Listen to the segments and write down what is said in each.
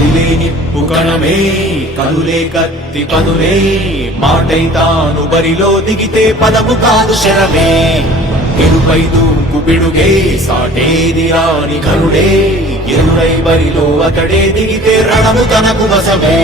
కదిలే నిప్పు కణమే కదులే కత్తి పదులే మాటై తాను బరిలో దిగితే పదము కాదు శరమే ఎరుపై దూకు పిడుగే సాటేది రాని కరుడే ఎరురై బరిలో అతడే దిగితే రణము తనకు వశమే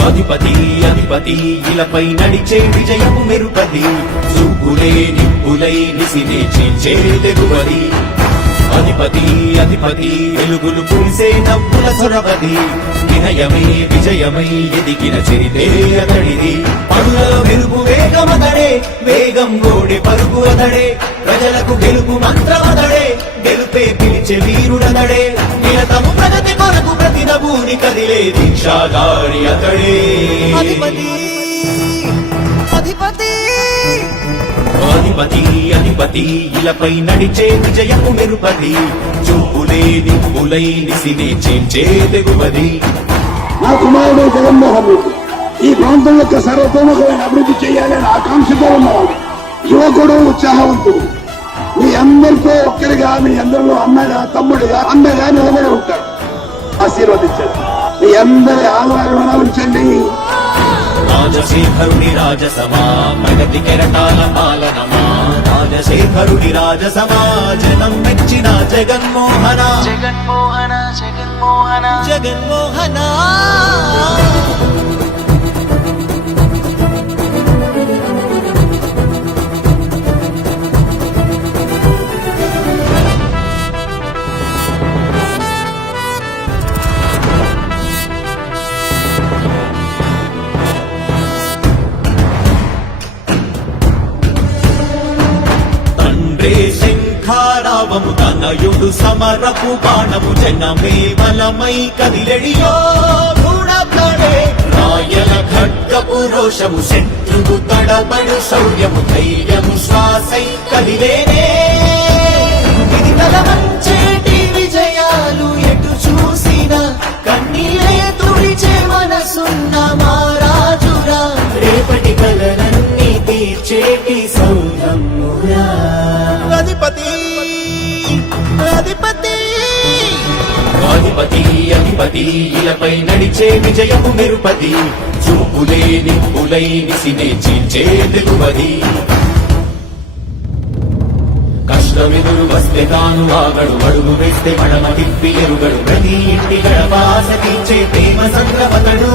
అధిపతి అధిపతి ఇలపై నడిచే విజయము మెరుపది చూపులే నిప్పులై నిసినే చీల్చే తెగువది అధిపతి అధిపతి వెలుగులు పూసే నవ్వుల సొరవది వినయమై విజయమై ఎదిగిన చరితే అతడిది పడులలో వెలుగు వేగమతడే వేగం గోడె పరుగు అతడే ప్రజలకు గెలుపు మంత్రమతడే గెలుపే పిలిచే వీరుడతడే నిరతము ప్రగతి కొరకు ప్రతి నభూని కదిలే దీక్షాధారి అతడే అధిపతి అధిపతి అధిపతి అధిపతి ఇలపై నడిచే విజయము మెరుపది చూపులే నిప్పులై నిసినే చీల్చే తెగువది నా కుమారుడు జగన్మోహన్ రెడ్డి ఈ ప్రాంతం యొక్క సర్వతోముఖమైన అభివృద్ధి చేయాలని ఆకాంక్షతో ఉన్నవాడు యువకుడు ఉత్సాహవంతుడు మీ అందరితో ఒక్కరిగా మీ అందరిలో అన్నగా తమ్ముడిగా అన్నగా నిలబడి ఉంటాడు ఆశీర్వదించండి మీ అందరి ఆదరణ ఉంచండి రాజశేఖరుడి రాజసమా ప్రగతి కెరటాల పాలనమా రాజశేఖరుడి రాజసమా జనం మెచ్చిన జగన్మోహన జగన్మోహన జగన్మోహన జగన్మోహన శంఖారావము తనయుడు సమరపు బాణము జనమే బలమై కదిలెడియో గూఢపడే రాయల ఖడ్గపు రోషము శత్రువు తడబడు శౌర్యము ధైర్యము శ్వాసై కదిలేనే ఇది తలవంచేటి విజయాలు ఎటు చూసిన కన్నీరే తుడిచే మనసున్న మారాజురా రేపటి కలలన్నీ తీర్చేటి సౌరమ్మురా అధిపతి అధిపతి అధిపతి అధిపతి ఇలపై నడిచే విజయము మెరుపది చూపులే నిప్పులై నిసినే చీల్చే తెగువది కష్టమెదురు వస్తే తాను ఆగడు అడుగు వేస్తే మడమ తిప్పి ఎరుగడు ప్రతి ఇంటి గడపాస తీర్చే ప్రేమ సంద్రవతడు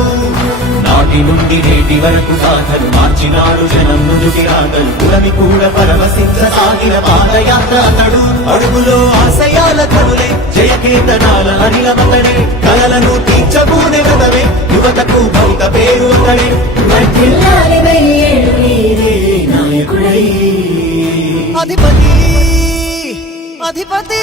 నాటి నుండి నేటి వరకు గాథలు మార్చినాడు జనం నుదుటి రాగలు కులని కూడా పరవశించసాగిన పాదయాత్ర అతడు అడుగులో ఆశయాల కనులే జయకేతనాల అనిలమతడే కలలను తీర్చబూనే కదవే యువతకు భౌత పేరు అతడే అధిపతి అధిపతి